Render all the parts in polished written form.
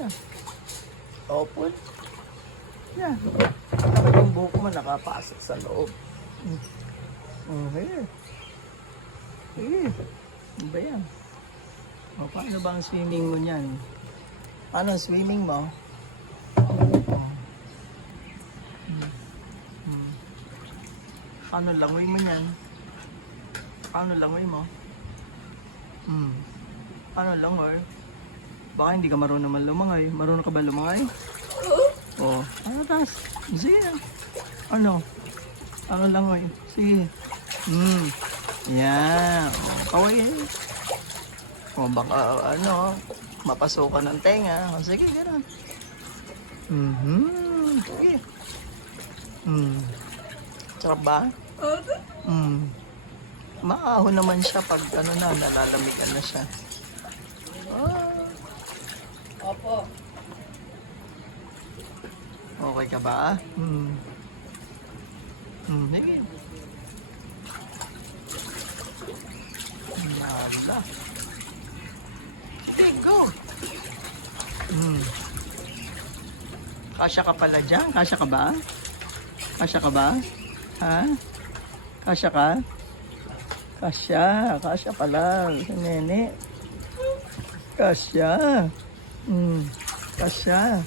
na. Open. Yan. Dapat yung buhok mo nakapasok sa loob. Okay. Okay. Ano ba yan? O, paano ba ang swimming mo niyan? Paano ang swimming mo? Paano langoy mo niyan? Paano langoy mo? Paano langoy? Baka hindi ka marunong naman lumangay. Marunong ka ba lumangay? Oo. Ano tas? Sige. Ano? Ano langoy? Sige. Yan. Kaway eh. O baka ano, mapasukan ng tenga. O, sige, gano'n. Sige. Sarap ba? Maahon naman siya pag ano na, nalalamigan na siya. Opo. Okay ka ba? Sige. Nala. Okay, go. Kasya ka pala dyan? Kasya ka ba? Kasya ka ba? Ha? Kasya ka? Kasya. Kasya pala. Si Nene. Kasya. Kasya.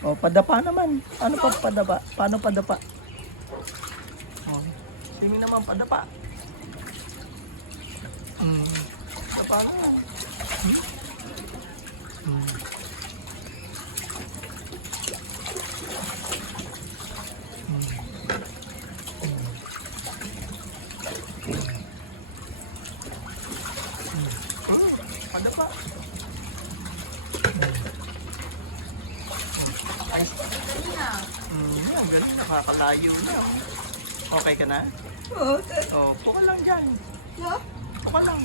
O, padapa naman. Paano pa padapa? Paano padapa? O, simi naman padapa. Padapa naman. Padapa. Ay, ang galing, nakakalayo na. Okay ka na? Oo. Oh, puka lang dyan. Puka lang.